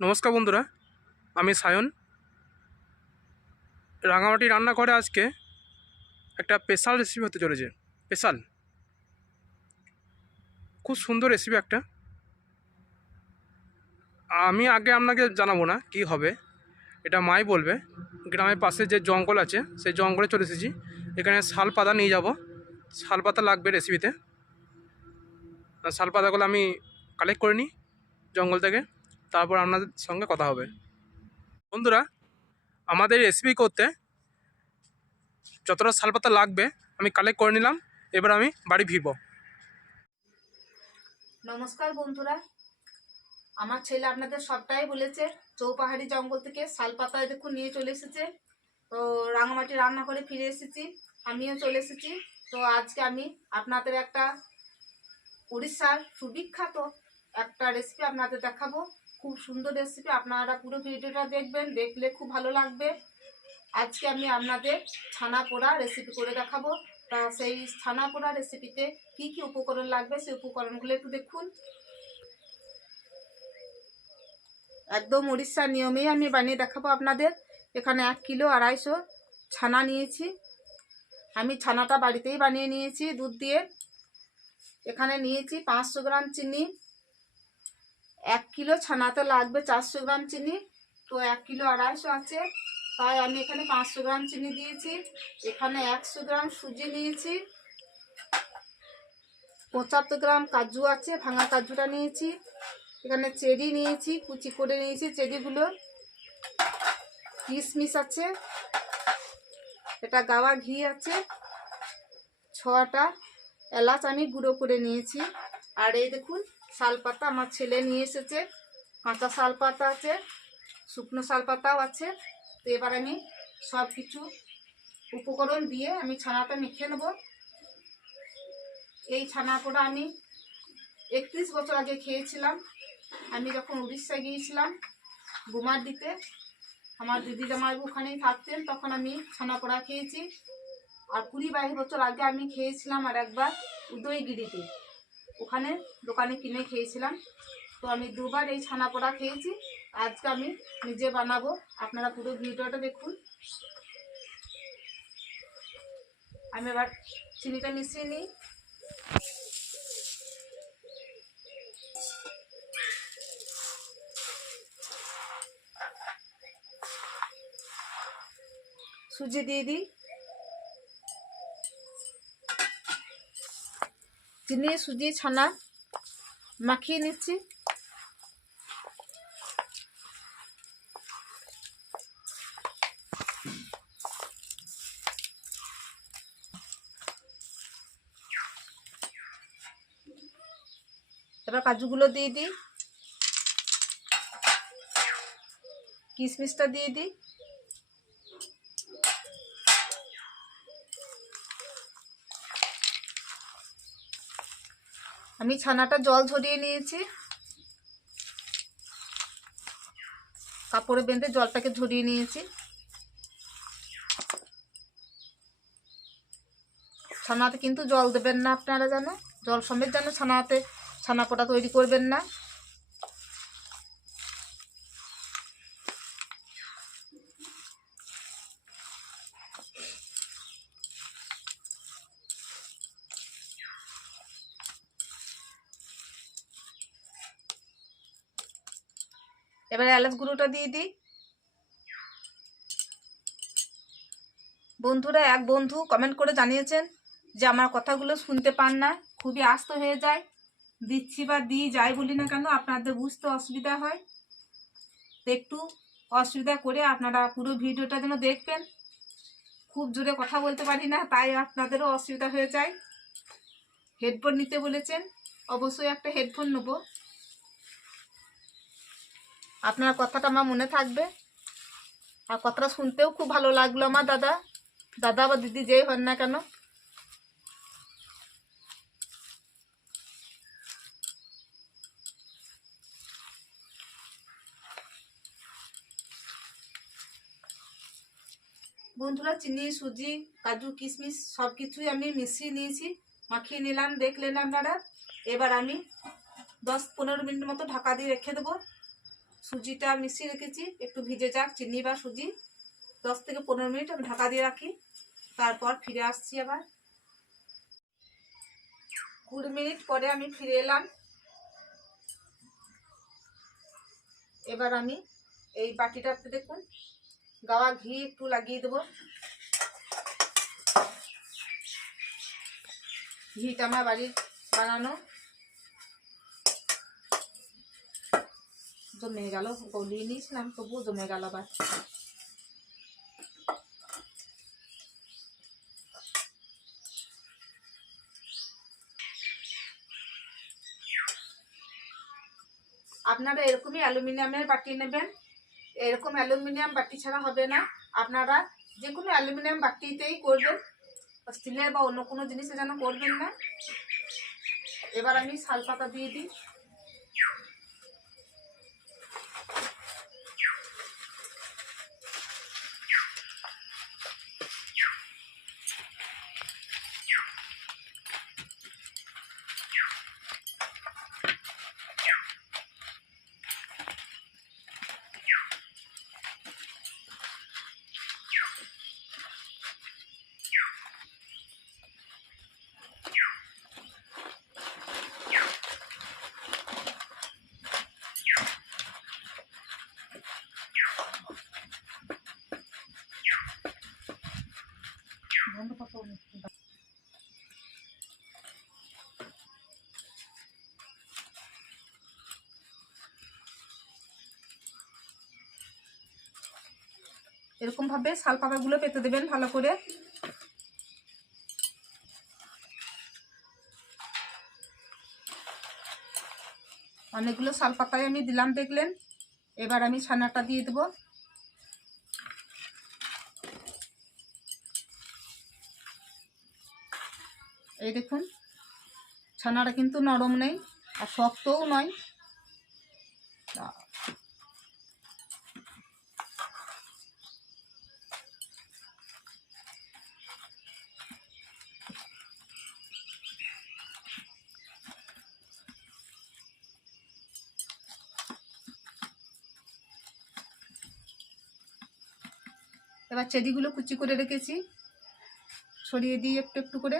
নমস্কার বন্ধুরা, আমি সায়ন। রাঙামাটি রান্নাঘরে আজকে একটা স্পেশাল রেসিপি হতে চলেছে স্পেশাল খুব সুন্দর রেসিপি একটা। আমি আগে আপনাকে জানাব না কি হবে, এটা মাই বলবে। গ্রামের পাশে যে জঙ্গল আছে, সেই জঙ্গলে চলে এসেছি। এখানে শাল পাতা নিয়ে যাব। শাল পাতা লাগবে রেসিপিতে শাল পাতাগুলো আমি কালেক্ট করে নিই জঙ্গল থেকে। তারপর আপনাদের সঙ্গে কথা হবে। বন্ধুরা, আমাদের রেসিপি করতে যতটা শালপাতা লাগবে, আমি কালেক্ট করে নিলাম, এবার আমি বাড়ি ফিরবো। নমস্কার বন্ধুরা, আমার ছেলে আপনাদের সবটাই বলেছে, চৌপাহাড়ি জঙ্গল থেকে শালপাতা দেখুন নিয়ে চলে এসেছে। তো রাঙামাটি রান্না করে ফিরে এসেছি, আমিও চলে এসেছি। তো আজকে আমি আপনাদের একটা উড়িষ্যার সুবিখ্যাত একটা রেসিপি আপনাদের দেখাবো। খুব সুন্দর রেসিপি আপনারা পুরো ভিডিওটা দেখবেন, দেখলে খুব ভালো লাগবে। আজকে আমি আপনাদের ছানা পোড়া রেসিপি করে দেখাবো। তা সেই ছানা পোড়া রেসিপিতে কি কি উপকরণ লাগবে, সেই উপকরণগুলো একটু দেখুন। একদম উড়িষ্যার নিয়মেই আমি বানিয়ে দেখাবো আপনাদের। এখানে এক কিলো আড়াইশো ছানা নিয়েছি। আমি ছানাটা বাড়িতেই বানিয়ে নিয়েছি দুধ দিয়ে। এখানে নিয়েছি পাঁচশো গ্রাম চিনি। এক কিলো ছানাতে লাগবে চারশো গ্রাম চিনি, তো এক কিলো আড়াইশো আছে। তাই আমি এখানে পাঁচশো গ্রাম চিনি দিয়েছি, এখানে একশো গ্রাম সুজি নিয়েছি, পঁচাত্তর গ্রাম কাজু আছে, ভাঙা কাজুটা নিয়েছি, এখানে চেরি নিয়েছি, কুচি করে নিয়েছি চেরিগুলো। কিশমিশ আছে, এটা গাওয়া ঘি আছে, ছটা এলাচ আমি গুঁড়ো করে নিয়েছি। আর এই দেখুন শালপাতা আমার ছেলে নিয়ে এসেছে, কাঁচা শাল পাতা আছে, শুকনো শাল পাতাও আছে। তো এবার আমি সব কিছু উপকরণ দিয়ে আমি ছানাটা মেখে নেব। এই ছানাপোড়া আমি একত্রিশ বছর আগে খেয়েছিলাম। আমি যখন উড়িষ্যা গিয়েছিলাম বুমার দিতে, আমার দিদি জামাইবু ওখানেই থাকতেন, তখন আমি ছানাপোড়া খেয়েছি। আর কুড়ি বাইশ বছর আগে আমি খেয়েছিলাম আর একবার উদয়গিরিতে। ওখানে দোকানে কিনে খেয়েছিলাম। তো আমি দুবার এই ছানাপোড়া খেয়েছি। আজকে আমি নিজে বানাবো। আপনারা পুরো ভিডিওটা দেখুন। আমি এবার চিনিটা মিশিয়ে নিই। সুজি দিয়ে দিই। চিনি সুজি ছানা মাখিয়ে নিচ্ছি। এবার কাজুগুলো দিয়ে দিই। কিশমিশটা দিয়ে দিই। আমি ছানাটা জল ঝরিয়ে নিয়েছি। কাপড়ে বেঁধে জলটাকে ঝরিয়ে নিয়েছি। ছানাতে কিন্তু জল দেবেন না আপনারা জানো। জল সমেত যেন ছানাতে, ছানা পোটা তৈরি করবেন না। এবারে এলাচ গুঁড়োটা দিয়ে দিই। বন্ধুরা, এক বন্ধু কমেন্ট করে জানিয়েছেন যে আমার কথাগুলো শুনতে পান না, খুবই আস্ত হয়ে যায়। দিচ্ছি বা দিই, যাই বলি না কেন, আপনাদের বুঝতে অসুবিধা হয়। তো একটু অসুবিধা করে আপনারা পুরো ভিডিওটা যেন দেখবেন। খুব জোরে কথা বলতে পারি না, তাই আপনাদেরও অসুবিধা হয়ে যায়। হেডফোন নিতে বলেছেন, অবশ্যই একটা হেডফোন নেব। আপনার কথাটা আমার মনে থাকবে। আর কথাটা শুনতেও খুব ভালো লাগল আমার দাদা। দাদা বা দিদি যেই হন না কেন। বন্ধুরা, চিনি, সুজি, কাজু, কিশমিশ সব কিছুই আমি মিশিয়ে নিয়েছি, মাখিয়ে নিলাম, দেখলেন আপনারা। এবার আমি দশ পনেরো মিনিট মতো ঢাকা দিয়ে রেখে দেবো। সুজিটা মিশিয়ে রেখেছি, একটু ভিজে যাক, চিনি বা সুজি। দশ থেকে পনেরো মিনিট আমি ঢাকা দিয়ে রাখি, তারপর ফিরে আসছি আবার। কুড়ি মিনিট পরে আমি ফিরে এলাম। এবার আমি এই বাটিটাতে দেখুন, গাওয়া ঘি একটু লাগিয়ে দেবো। ঘিটা আমার বাড়ির বানানো। জমে গেল গলিয়ে নিয়েছিলাম তবুও জমে গেল আবার আপনারা এরকমই অ্যালুমিনিয়ামের বাটি নেবেন। এরকম অ্যালুমিনিয়াম বাটি ছাড়া হবে না। আপনারা যে কোনো অ্যালুমিনিয়াম বাটিতেই করবেন। স্টিলের বা অন্য কোনো জিনিসে যেন করবেন না। এবার আমি শাল পাতা দিয়ে দিই। এরকম ভাবে শাল পাতাগুলো পেতে দেবেন ভালো করে। অনেকগুলো শাল পাতায় আমি দিলাম, দেখলেন? এবার আমি ছানাটা দিয়ে দেবো। এই দেখুন, ছানাটা কিন্তু নরম নেই আর শক্তও নয়। এবার চেরিগুলো কুচি করে রেখেছি। ছড়িয়ে দিই একটু একটু করে।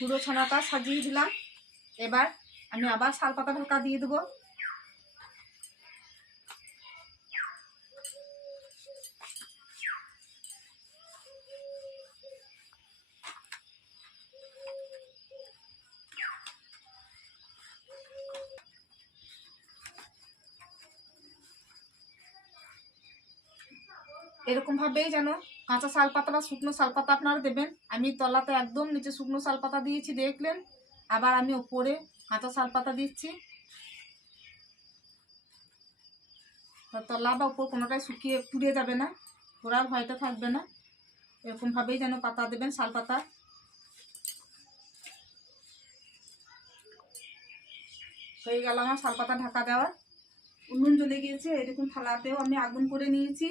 পুরো ছানাটা সাজিয়ে দিলাম। এবার আমি আবার শাল পাতা ঢাকা দিয়ে দেবো। এরকম ভাবেই যেন কাঁচা শাল পাতা বা শুকনো শাল পাতা আপনারা দেবেন। আমি তলাতে একদম নিচে শুকনো শাল পাতা দিয়েছি, দেখলেন? আবার আমি ওপরে কাঁচা শাল পাতা দিচ্ছি তলা বা উপর কোনোটাই শুকিয়ে পুড়ে যাবে না পোড়ার ভয়টা থাকবে না। এরকমভাবেই যেন পাতা দেবেন শাল পাতা হয়ে গেল আমার শাল পাতা ঢাকা দেওয়া। উনুন জ্বলে গিয়েছে, এরকম থালাতেও আমি আগুন করে নিয়েছি।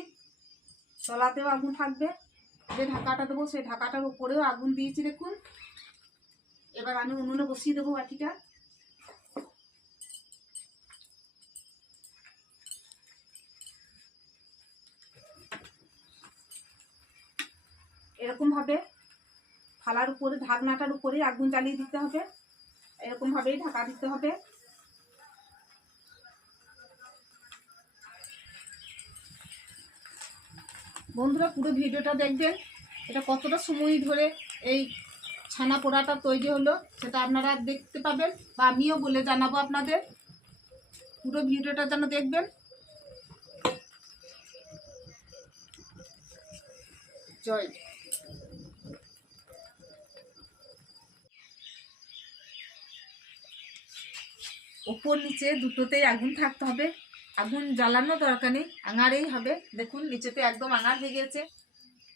তলাতেও আগুন থাকবে। যে ঢাকাটা দেবো, সেই ঢাকাটার উপরেও আগুন দিয়েছি দেখুন। এবার আমি উনুনে বসিয়ে দেবো বাটিটা। এরকমভাবে থালার উপরে, ঢাকনাটার উপরে আগুন জ্বালিয়ে দিতে হবে। এরকমভাবেই ঢাকা দিতে হবে। বন্ধুরা পুরো ভিডিওটা দেখবেন। এটা কতটা সময় ধরে এই ছানা পোড়াটা তৈরি হলো সেটা আপনারা দেখতে পাবেন বা আমিও বলে জানাব আপনাদের। পুরো ভিডিওটা যেন দেখবেন। জয়। ওপর নিচে দুটোতেই আগুন থাকতে হবে। আগুন জ্বালানো দরকার নেই আঙারেই হবে। দেখুন, নিচেতে একদম আঙার গেছে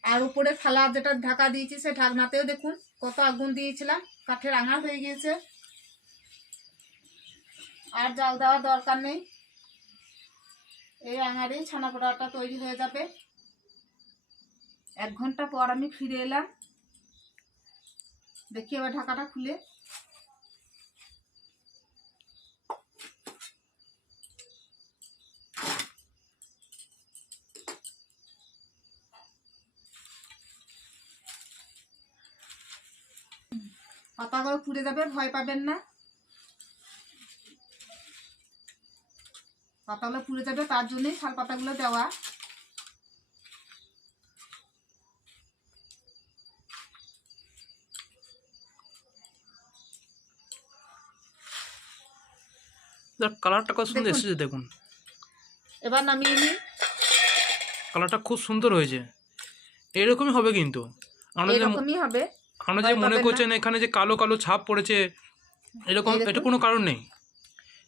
আর উপরে থালা যেটা ঢাকা দিয়েছি, সে ঢাকনাতেও দেখুন কত আগুন দিয়েছিলাম। কাঠের আঙার হয়ে গিয়েছে। আর জাল দেওয়ার দরকার নেই। এই আঙারেই ছানা পোড়াটা তৈরি হয়ে যাবে। এক ঘণ্টা পর আমি ফিরে এলাম। দেখি এবার ঢাকাটা খুলে। পাতাগুলো পুড়ে যাবে ভয় পাবেন না। পাতাগুলো পুড়ে যাবে তার জন্যই শাল পাতাগুলো দেওয়া। কালারটা কত সুন্দর এসেছে দেখুন। এবার নামিয়ে নিই কালারটা খুব সুন্দর হয়েছে। এরকমই হবে কিন্তু। এরকমই হবে। আমরা যে মনে করছেন এখানে যে কালো কালো ছাপ পড়েছে এরকম দেখুন। এটা কোনো কারণ নেই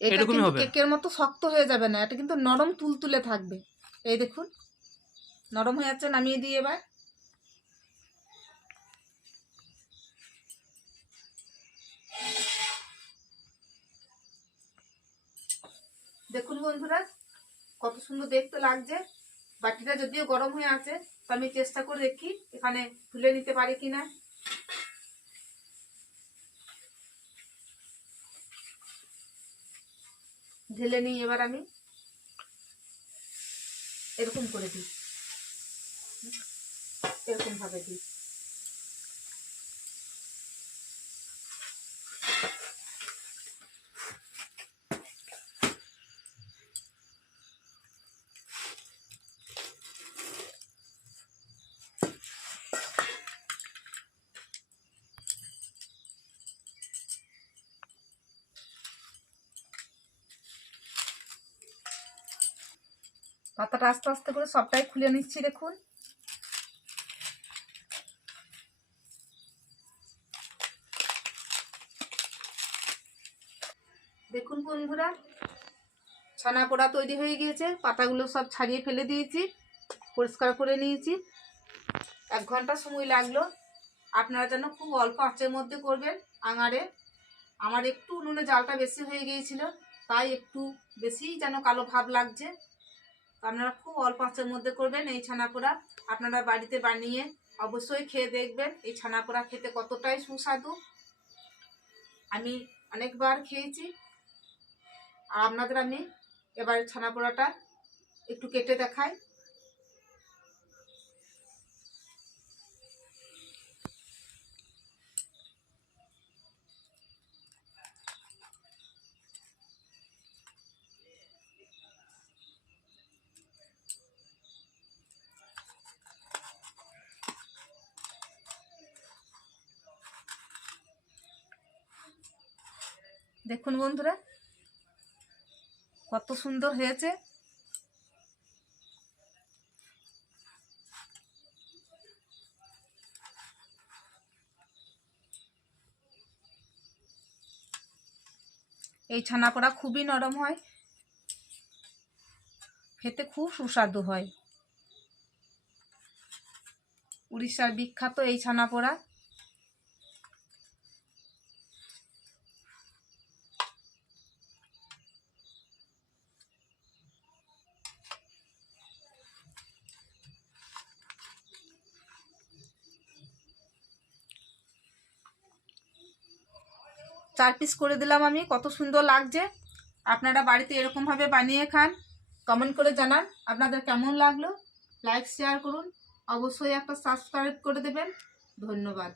এটা এরকমই কিন্তু হবে। কেকের মতো শক্ত হয়ে যাবে না এটা কিন্তু নরম তুলতুলে থাকবে এই দেখুন নরম হয়ে যাচ্ছে নামিয়ে দিই এবার দেখুন বন্ধুরা কত সুন্দর দেখতে লাগছে বাটিটা যদিও গরম হয়ে আছে তো আমি চেষ্টা করে দেখি এখানে তুলে নিতে পারি কিনা ঢেলে নিই এবার আমি। এরকম করে দিই। এরকমভাবে দিই। পাতাটা আস্তে আস্তে করে সবটাই খুলে নিচ্ছি, দেখুন। দেখুন বন্ধুরা, ছানা পোড়া তৈরি হয়ে গিয়েছে। পাতাগুলো সব ছাড়িয়ে ফেলে দিয়েছি, পরিষ্কার করে নিয়েছি। এক ঘণ্টা সময় লাগল। আপনারা যেন খুব অল্প আঁচের মধ্যে করবেন আঙারে। আমার একটু উনুনে জালটা বেশি হয়ে গিয়েছিল, তাই একটু বেশি যেন কালো ভাব লাগছে। আপনারা খুব অল্প আঁচের মধ্যে করবেন এই ছানা পোড়া আপনারা বাড়িতে বানিয়ে অবশ্যই খেয়ে দেখবেন এই ছানা পোড়া খেতে কতটাই সুস্বাদু। আমি অনেকবার খেয়েছি। আর আপনাদের আমি এবার ছানা পোড়াটা একটু কেটে দেখাই। দেখুন বন্ধুরা, কত সুন্দর হয়েছে। এই ছানা পোড়া খুবই নরম হয়, খেতে খুব সুস্বাদু হয়। উড়িষ্যার বিখ্যাত এই ছানা পোড়া চার পিস করে দিলাম আমি, কত সুন্দর লাগছে। আপনারা বাড়িতে এরকমভাবে বানিয়ে খান কমেন্ট করে জানান, আপনাদের কেমন লাগল। লাইক শেয়ার করুন। অবশ্যই একটা সাবস্ক্রাইব করে দেবেন। ধন্যবাদ।